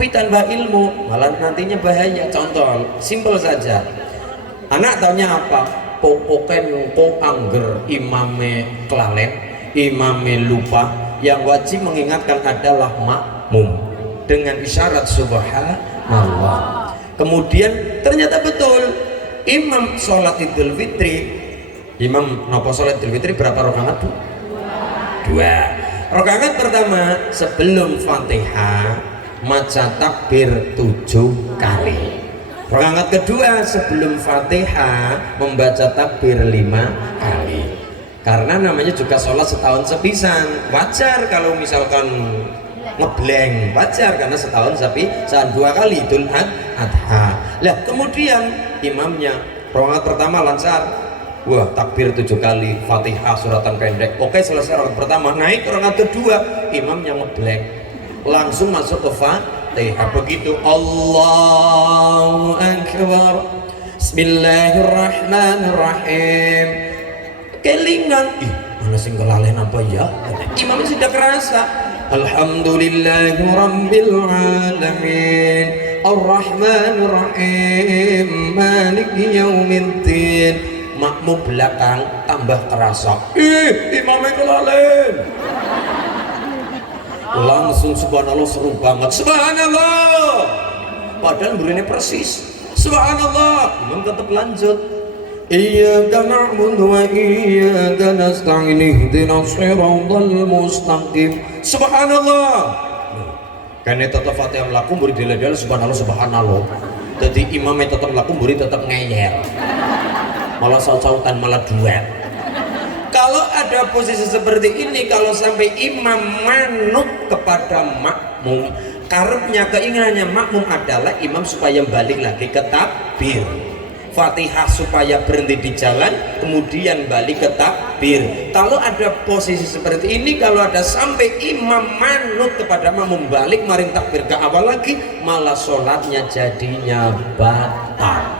Tapi tanpa ilmu malah nantinya bahaya. Contoh simpel saja, anak taunya apa? Pokoknya kok angger imame kelalen, imame lupa, yang wajib mengingatkan adalah makmum dengan isyarat subhanallah. Kemudian ternyata betul imam sholat Idul Fitri, imam nopo sholat Idul Fitri berapa rakaat bu? Dua. Rakaat pertama sebelum Fatihah maca takbir 7 kali. Rakaat kedua sebelum Fatihah membaca takbir 5 kali. Karena namanya juga sholat setahun sepisan, wajar kalau misalkan ngeblank, wajar karena setahun sepisan 2 kali Idul Adha. Lah kemudian imamnya rakaat pertama lancar, wah takbir 7 kali, Fatihah suratan pendek, oke selesai rakaat pertama, naik rakaat kedua imamnya ngeblank, langsung masuk ke Fatihah. Begitu Allahu Akbar Bismillahirrahmanirrahim, kelingan, ih mana sing kelalen apa ya, imamnya sudah kerasa Alhamdulillahi Rabbil Alamin Ar-Rahmanir-Rahim Maliki Yaumiddin. Makmum belakang tambah kerasa, ih imamnya kelalen, langsung subhanallah, seru banget subhanallah, padahal burinya persis subhanallah, imam tetap lanjut iyyaka na'budu wa iyyaka nasta'in ihdinas siratal mustaqim subhanallah. Karena tetap Fatihah melaku murid dilebel subhanallah subhanallah, jadi imamnya tetap melaku murid tetap ngeyel, malah saut-sautan, malah duet. Kalau ada posisi seperti ini, kalau sampai imam manut kepada makmum, karepnya keinginannya makmum adalah imam supaya balik lagi ke takbir, Fatihah supaya berhenti di jalan, kemudian balik ke takbir. Kalau ada posisi seperti ini, kalau ada sampai imam manut kepada makmum balik maring takbir ke awal lagi, malah sholatnya jadinya batal.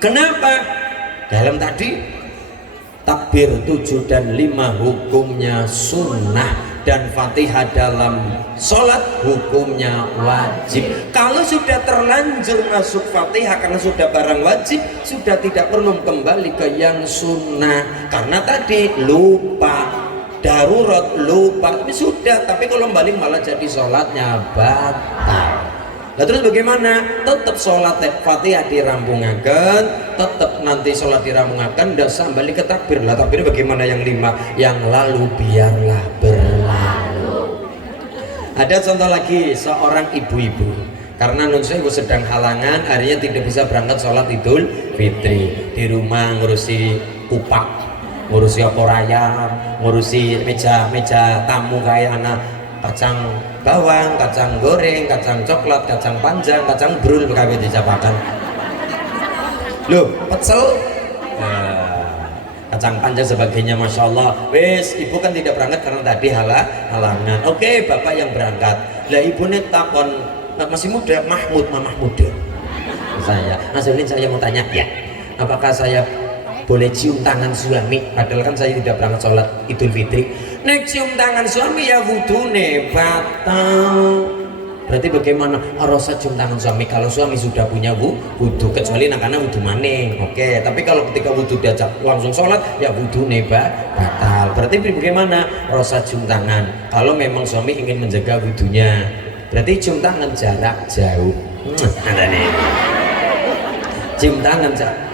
Kenapa? Dalam tadi takbir 7 dan 5 hukumnya sunnah, dan Fatihah dalam sholat hukumnya wajib. Kalau sudah terlanjur masuk Fatihah karena sudah barang wajib, sudah tidak perlu kembali ke yang sunnah, karena tadi lupa, darurat lupa, ini sudah. Tapi kalau balik malah jadi sholatnya batal. Nah terus bagaimana? Tetap sholat Fatihah dirampungakan, tetap nanti sholat dirampungakan, dan balik ke takbir. Lah takbir bagaimana yang 5? Yang lalu biarlah berlalu. Ada contoh lagi, seorang ibu-ibu karena nunsewu sedang halangan, akhirnya tidak bisa berangkat sholat Idul Fitri, di rumah ngurusi kupak, ngurusi opor ayam, ngurusi meja tamu kayak anak kacang bawang, kacang goreng, kacang coklat, kacang panjang, kacang brul kawit dicapakan. Loh, pecel, kacang panjang sebagainya, masya Allah. Wes, ibu kan tidak berangkat karena tadi halangan. Oke, bapak yang berangkat. Lah ibu nih takon, masih muda, mamah muda. Saya, Mas Ulin, saya mau tanya ya, apakah saya boleh cium tangan suami? Padahal kan saya tidak berangkat sholat Idul Fitri. Nek cium tangan suami ya wudune batal. Berarti bagaimana rasa cium tangan suami kalau suami sudah punya wudu, kecuali nakana wudu maneh. Oke, tapi kalau ketika wudu diajak langsung sholat ya wudune batal. Berarti bagaimana rasa cium tangan kalau memang suami ingin menjaga wudunya? Berarti cium tangan jarak jauh. Ada nih. Cium tangan jarak.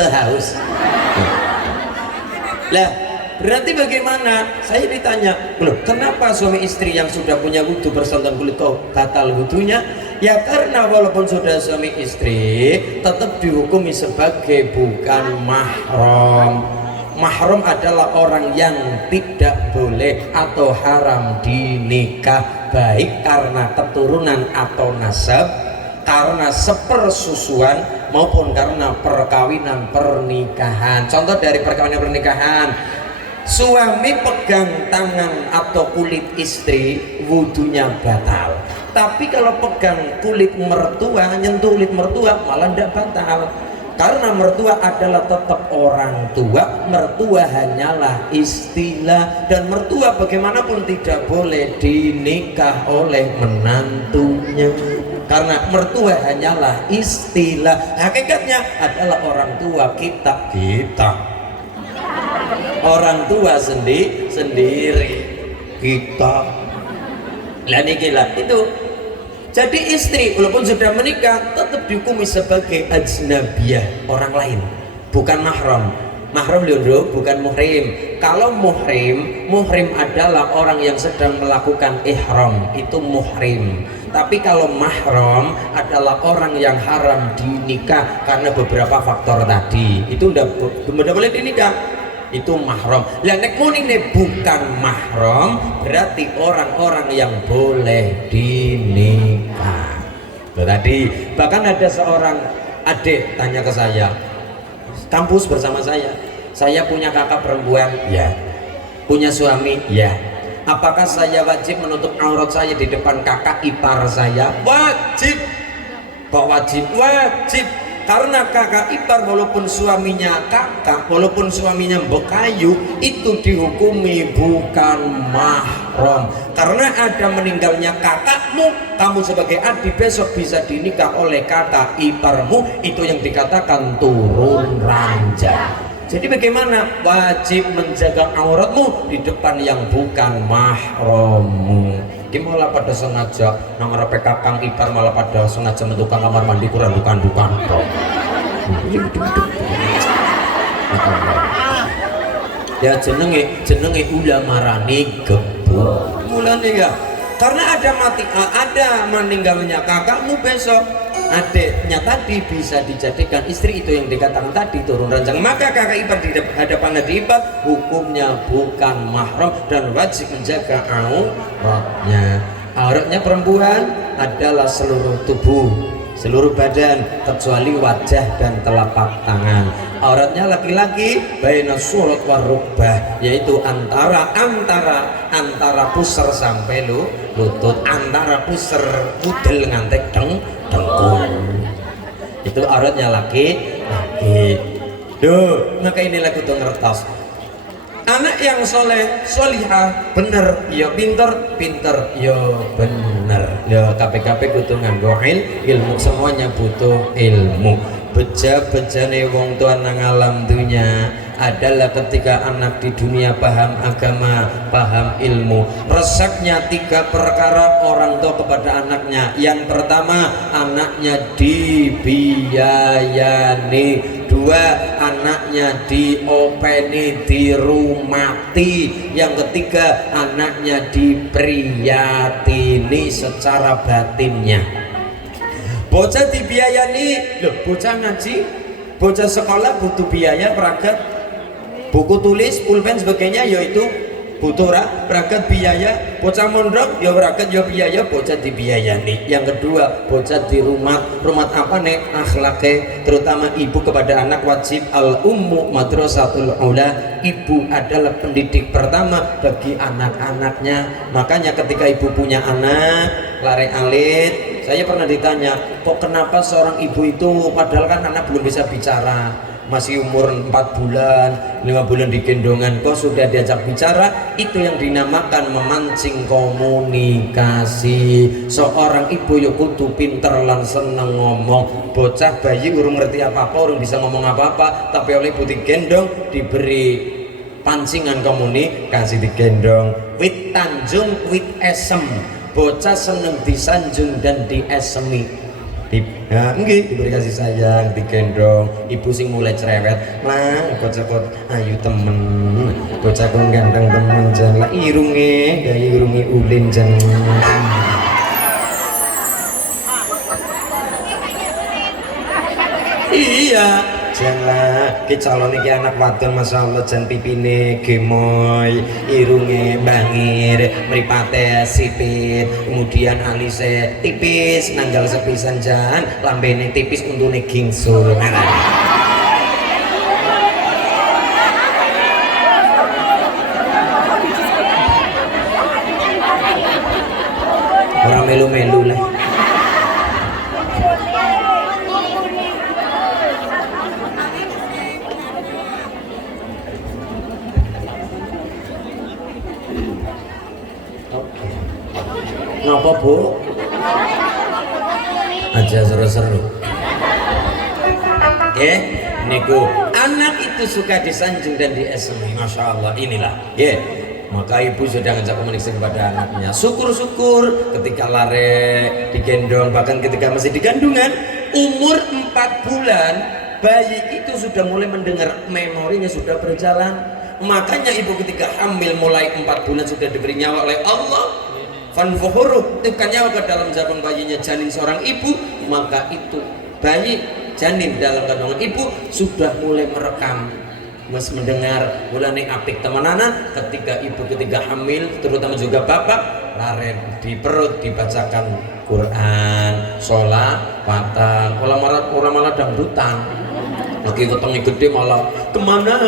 Haus. Lah berarti bagaimana? Saya ditanya, loh kenapa suami istri yang sudah punya wudu bersentuhan kulit kok batal wudunya? Ya karena walaupun sudah suami istri tetap dihukumi sebagai bukan mahram. Mahram adalah orang yang tidak boleh atau haram dinikah, baik karena keturunan atau nasab, karena sepersusuan, maupun karena perkawinan pernikahan. Contoh dari perkawinan pernikahan, suami pegang tangan atau kulit istri, wudunya batal. Tapi kalau pegang kulit mertua, nyentuh kulit mertua malah tidak batal. Karena mertua adalah tetap orang tua, mertua hanyalah istilah, dan mertua bagaimanapun tidak boleh dinikah oleh menantunya. Karena mertua hanyalah istilah, hakikatnya adalah orang tua kita. Orang tua sendiri kita. Lah nikilah itu. Jadi istri walaupun sudah menikah tetap dihukumi sebagai ajnabiyah, orang lain, bukan mahram. Mahram lho, bukan muhrim. Kalau muhrim adalah orang yang sedang melakukan ihram, itu muhrim. Tapi kalau mahram adalah orang yang haram dinikah karena beberapa faktor tadi. Itu udah boleh dinikah. Itu mahram. Lah nek munine bukan mahram, berarti orang-orang yang boleh dinikah. Loh, tadi bahkan ada seorang adik tanya ke saya, kampus bersama saya punya kakak perempuan, ya. Punya suami, ya. Apakah saya wajib menutup aurat saya di depan kakak ipar saya? Wajib. Kok wajib? Wajib. Karena kakak ipar walaupun suaminya kakak, walaupun suaminya bekayu, itu dihukumi bukan mahram. Karena ada meninggalnya kakakmu, kamu sebagai adik besok bisa dinikah oleh kakak iparmu, itu yang dikatakan turun ranjang. Jadi bagaimana? Wajib menjaga auratmu di depan yang bukan mahrammu. Gimana pada sengaja nang ngarepe kakang ipar malah pada sengaja metu kamar mandi kurang dukan-dukan tok. Ya jenenge ulama rani gebuk. Mulane ya. Karena ada meninggalnya kakakmu besok, adiknya tadi bisa dijadikan istri, itu yang dikatakan tadi turun ranjang. Maka kakak ipar di hadapan adik ipar hukumnya bukan mahram dan wajib menjaga auratnya. Auratnya perempuan adalah seluruh tubuh, seluruh badan kecuali wajah dan telapak tangan. Auratnya laki-laki baina surat wa rukbah, yaitu antara pusar sampai lutut, antara pusar udel ngantek dengkul. Itu auratnya laki. Duh, maka inilah kudu ngertos. Anak yang soleh, solihah, bener, ya pinter, ya bener. Ya KPKP kudu nganggo ilmu, semuanya butuh ilmu. Beja-bejane wong tua nang alam dunia adalah ketika anak di dunia paham agama, paham ilmu. Resepnya 3 perkara orang tua kepada anaknya. Yang pertama, anaknya dibiayani. 2, anaknya diopeni, dirumati. Yang ketiga, anaknya dipriyatini secara batinnya. Bocah dibiayani, loh, bocah ngaji, bocah sekolah butuh biaya perangkat buku tulis, pulpen sebagainya, yaitu butuh perangkat biaya. Bocah mondok ya perangkat ya biaya, bocah dibiayani. Yang kedua, bocah di rumah apa nih akhlaknya, terutama ibu kepada anak wajib al ummu madrasatul aula. Ibu adalah pendidik pertama bagi anak-anaknya. Makanya ketika ibu punya anak lari alit, saya pernah ditanya, kok kenapa seorang ibu itu padahal kan anak belum bisa bicara, masih umur 4 bulan, 5 bulan digendongan, kok sudah diajak bicara? Itu yang dinamakan memancing komunikasi. Seorang ibu ya kudu pinter lan seneng ngomong. Bocah bayi urung ngerti apa-apa, urung bisa ngomong apa-apa, tapi oleh ibu digendong, diberi pancingan komunikasi, digendong. Wit tanjung, wit esem. Bocah seneng disanjung dan diesemi. Nah, diberi kasih sayang, digendong. Ibu sing mulai cerewet, lah bocah ayu temen, bocah ganteng temen jan lah irunge, gaya irunge ulin jan. Iya, jangan ki calon iki anak wadon masyaallah jan pipine gemoy, irunge bangir, mripate sipit, kemudian alise tipis, nanggal sepisan jan, lambene tipis, untune gingsul. Orang melu-melu apa Bu? Aja seru-seru. Oke, niku anak itu suka disanjung dan diesemi. Masya Allah, inilah. Maka ibu sudah ngajak komunikasi kepada anaknya. Syukur-syukur ketika lare, digendong, bahkan ketika masih di kandungan, umur 4 bulan, bayi itu sudah mulai mendengar, memorinya sudah berjalan. Makanya ibu ketika hamil mulai 4 bulan sudah diberi nyawa oleh Allah. Fanfuhuruh, tiupkan nyawa ke dalam jarum bayinya janin seorang ibu, maka itu bayi janin dalam kandungan ibu sudah mulai merekam, mas mendengar mulai apik temenanan ketika ibu ketika hamil, terutama juga bapak laren di perut dibacakan Quran, sholat, patang, orang malah dangdutan lagi ketemu gede malah kemana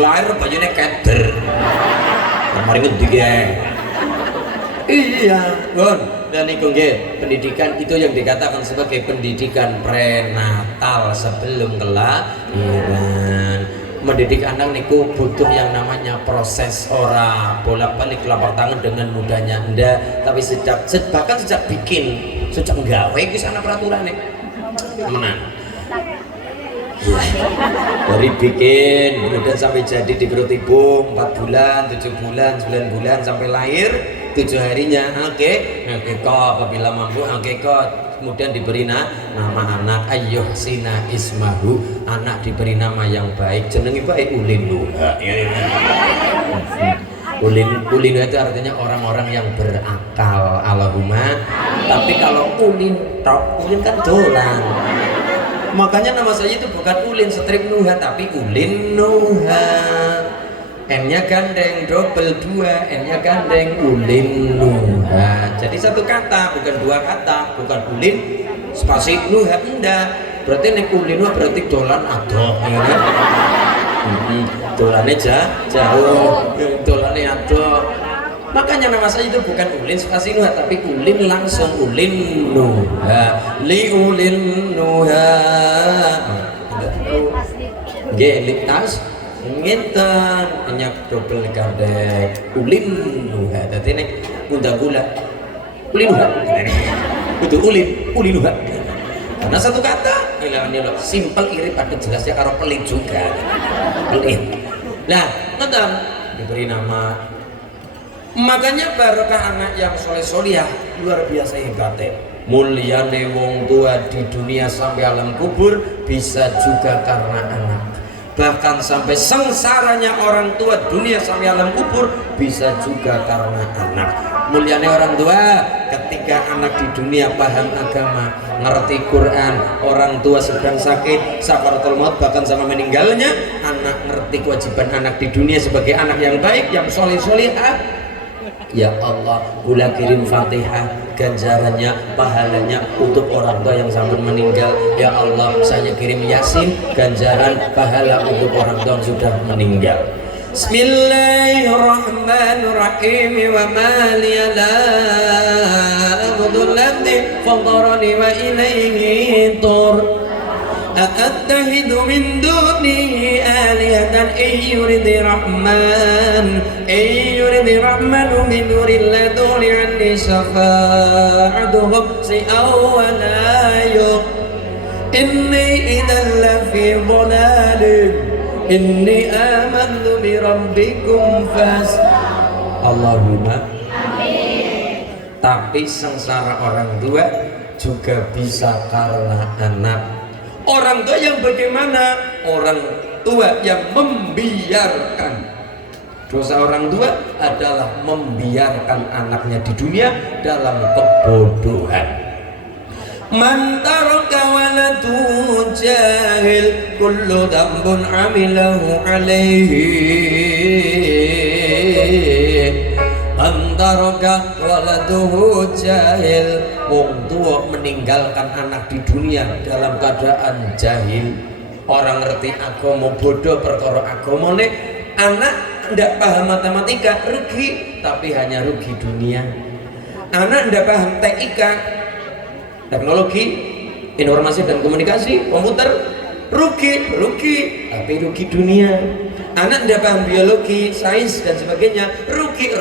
lahir bajunya keder kemarin gede iya Gon. Dan itu pendidikan itu yang dikatakan sebagai pendidikan prenatal sebelum kelahiran. Mendidik anak niku butuh yang namanya proses, ora bolak-balik telapak tangan dengan mudahnya ndak, tapi bahkan sejak bikin, sejak nggawe iki ana peraturane. Menang. Dari bikin kemudian sampai jadi di perut ibu 4 bulan, 7 bulan, 9 bulan sampai lahir 7 harinya kok apabila mampu kok kemudian diberi nama anak ayyuh sina ismahu, anak diberi nama yang baik, jenengi baik ulin luha. Ulin itu artinya orang-orang yang berakal, Allahumma. Tapi kalau ulin kan dolan. Makanya nama saya itu bukan Ulin strip Nuha, tapi Ulin Nuha. N-nya gandeng, double 2, N-nya gandeng, Ulin Nuha. Jadi satu kata, bukan 2 kata, bukan Ulin spasi Nuha, enggak. Berarti nek Ulin Nuha berarti dolan adoh, ya kan? Dolannya jauh, dolannya adoh. Makanya nama saya itu bukan Ulin spasi Nuha, tapi Ulin langsung Ulin Nuha, li Ulin Nuha. Litas ngenten nyak double gandeng Ulin Nuha. Dadi nek undang gula Ulin Nuha. Itu Ulin Nuha. Karena satu kata ilang simpel irit pada jelasnya karo pelit juga. Pelit. Nah, tentang diberi nama. Makanya barokah anak yang soleh-solihah luar biasa hebatnya. Mulyane wong tua di dunia sampai alam kubur bisa juga karena anak. Bahkan sampai sengsaranya orang tua dunia sampai alam kubur bisa juga karena anak. Mulyane orang tua ketika anak di dunia paham agama, ngerti Quran, orang tua sedang sakit, sakaratul maut bahkan sama meninggalnya, anak ngerti kewajiban anak di dunia sebagai anak yang baik, yang soleh-solihah. Ya Allah, gula kirim Fatihah ganjarannya, pahalanya untuk orang tua yang sampai meninggal. Ya Allah, saya kirim Yasin ganjaran pahala untuk orang tua yang sudah meninggal. Bismillahirrahmanirrahim. Wa ma liya la a'budu alladhi fatarani wa ilayhi tur. أأتخذ من دونه آلهة إن يرد الرحمن بنور لدن عني شفاعتهم شيئا ولا يغنون إني إذا لفي ضلال إني آمنت بربكم اللهم tapi sengsara orang tua juga bisa karena anak. Orang tua yang bagaimana? Orang tua yang membiarkan. Dosa orang tua adalah membiarkan anaknya di dunia dalam kebodohan. Man taraka waladu jahil kullu dhanbun amilahu alaihi. Antaraka waladuhu jahil. Wong tua meninggalkan anak di dunia dalam keadaan jahil, orang ngerti agama, bodoh perkara agamane. Anak ndak paham matematika, rugi, tapi hanya rugi dunia. Anak ndak paham TIK, teknologi informasi dan komunikasi komputer, rugi, tapi rugi dunia. Anak tidak paham biologi, sains dan sebagainya, rugi,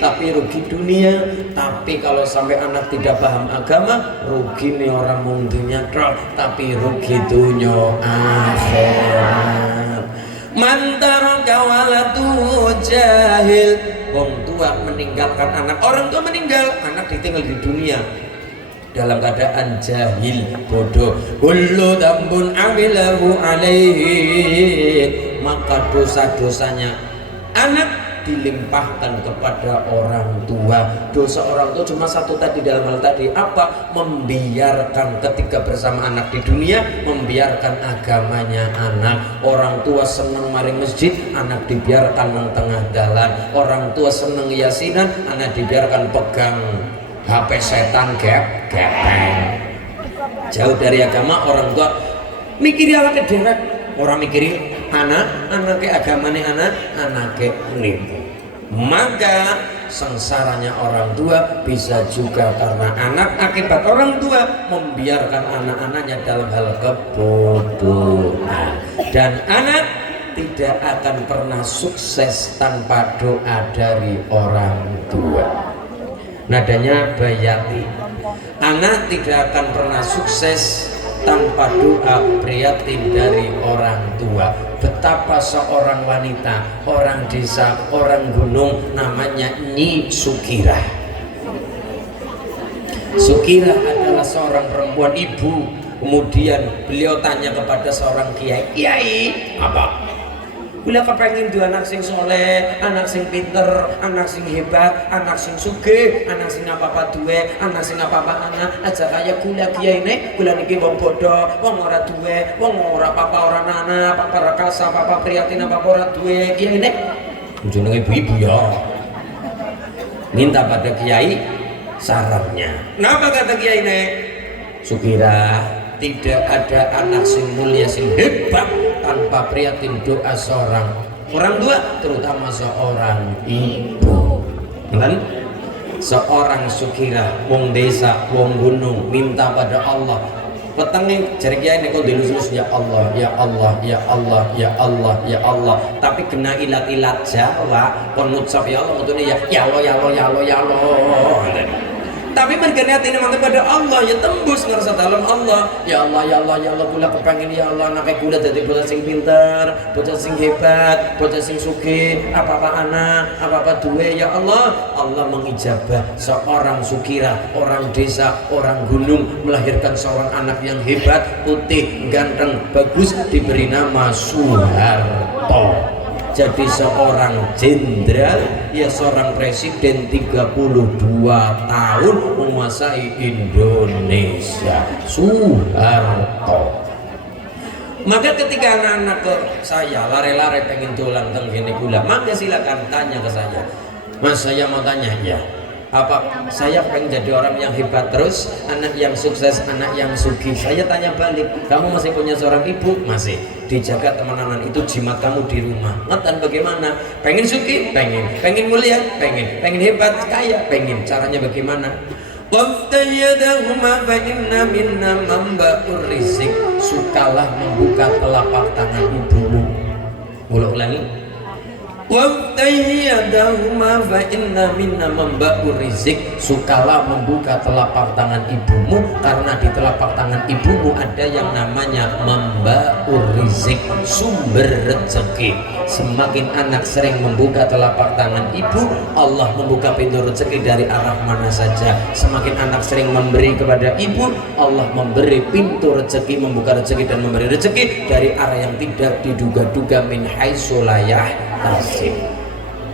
tapi rugi dunia. Tapi kalau sampai anak tidak paham agama, rugi nih orang mundunya, tapi rugi dunia akhirat. Mantar kawalatu jahil, wong tua meninggalkan anak, orang tua meninggal, anak ditinggal di dunia dalam keadaan jahil, bodoh. Kullu dambun amilahu alaihi, maka dosa-dosanya anak dilimpahkan kepada orang tua. Dosa orang tua cuma satu tadi dalam hal tadi, apa? Membiarkan ketika bersama anak di dunia, membiarkan agamanya anak. Orang tua seneng maring masjid, anak dibiarkan nang tengah dalan. Orang tua seneng yasinan, anak dibiarkan pegang HP setan gepeng. Jauh dari agama, orang tua mikiri awake dhewe, orang mikiri anake agamane anake nipu. Maka sengsaranya orang tua bisa juga karena anak, akibat orang tua membiarkan anak-anaknya dalam hal kebodohan. Dan anak tidak akan pernah sukses tanpa doa dari orang tua. Nadanya bayati, anak tidak akan pernah sukses tanpa doa prihatin dari orang tua. Betapa seorang wanita, orang desa, orang gunung, namanya Nyi Sukirah. Sukirah adalah seorang perempuan ibu. Kemudian beliau tanya kepada seorang kiai, "Kiai, apa? Bila kepengen dua anak sing soleh, anak sing pinter, anak sing hebat, anak sing sugih, anak sing apa-apa duwe, anak sing apa-apa anak, aja kaya kula kiai ini, kula niki wong bodoh, wong ora duwe, wong ora apa-apa, ora nana, apa-apa rakasa, apa-apa prihatin, apa-apa ora duwe, kiai ini." Jenenge ibu-ibu ya. Minta pada kiai sarannya. Kenapa kata kiai ini? Sukirah, tidak ada anak sing mulia sing hebat tanpa prihatin doa seorang orang tua, terutama seorang ibu. Kan? Seorang Sukirah, wong desa, wong gunung, minta pada Allah. Petengin jari kiai nek dilus-lus, ya Allah, ya Allah, ya Allah, ya Allah, ya Allah. Tapi kena ilat-ilat Jawa, kon ngucap ya Allah, mutune ya Allah, ya Allah, ya Allah, ya Allah. Tapi mereka ini mantap pada Allah, ya tembus ngerasa dalam Allah. Ya Allah, ya Allah, ya Allah, kula kepengen ya Allah anake kula dadi bocah sing pinter, bocah sing hebat, bocah sing sugih, apa-apa anak, apa-apa duwe ya Allah. Allah mengijabah seorang Sukirah, orang desa, orang gunung, melahirkan seorang anak yang hebat, putih, ganteng, bagus, diberi nama Soeharto. Jadi seorang jenderal, ya seorang presiden 32 tahun menguasai Indonesia, Soeharto. Maka ketika anak-anak ke saya lare-lare pengen dolan teng kene kula, maka silakan tanya ke saya. Mas, saya mau tanya ya. Apa saya pengen jadi orang yang hebat terus, anak yang sukses, anak yang sugih? Saya tanya balik, kamu masih punya seorang ibu? Masih. Dijaga teman-teman itu jimat kamu di rumah. Ngetan bagaimana? Pengen sugih? Pengen. Pengen mulia? Pengen. Pengen hebat? Kaya? Pengen. Caranya bagaimana? Waftayadahuma fa inna minna mamba'ur rizq. Sukalah membuka telapak tangan ibumu. Ulangi. Waftayadahuma fa inna minna mamba'ur rizq. Sukalah membuka telapak tangan ibumu, karena di telapak tangan ibumu ada yang namanya mamba'ur rizq, sumber rezeki. Semakin anak sering membuka telapak tangan ibu, Allah membuka pintu rezeki dari arah mana saja. Semakin anak sering memberi kepada ibu, Allah memberi pintu rezeki, membuka rezeki dan memberi rezeki dari arah yang tidak diduga-duga, min haitsu la yahtasib.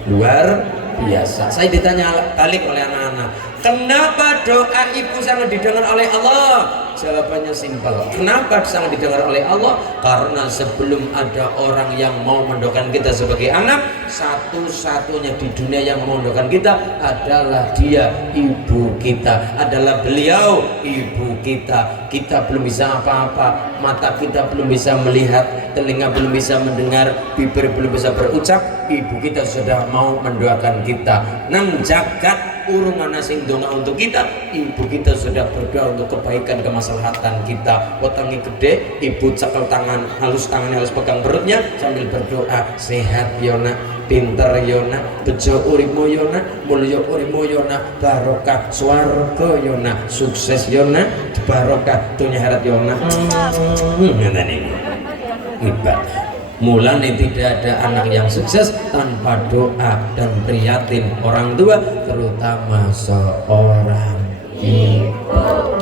Luar biasa. Saya ditanya balik oleh anak-anak, kenapa doa ibu sangat didengar oleh Allah? Jawabannya simpel. Kenapa sangat didengar oleh Allah? Karena sebelum ada orang yang mau mendoakan kita sebagai anak, satu-satunya di dunia yang mau mendoakan kita adalah dia, ibu kita, adalah beliau, ibu kita. Kita belum bisa apa-apa, mata kita belum bisa melihat, telinga belum bisa mendengar, bibir belum bisa berucap, ibu kita sudah mau mendoakan kita. Nang jagat urung ana sing donga untuk kita, ibu kita sudah berdoa untuk kebaikan kemaslahatan kita. Wetenge gede, ibu cekel tangan halus, tangannya halus pegang perutnya sambil berdoa, sehat Yona, pinter Yona, bejo uripmu Yona, mulya uripmu Yona, barokah swarga Yona, sukses Yona, barokah dunia akhirat Yona. Ngene niku. Ibadah. Mulanya tidak ada anak yang sukses tanpa doa dan prihatin orang tua, terutama seorang ibu.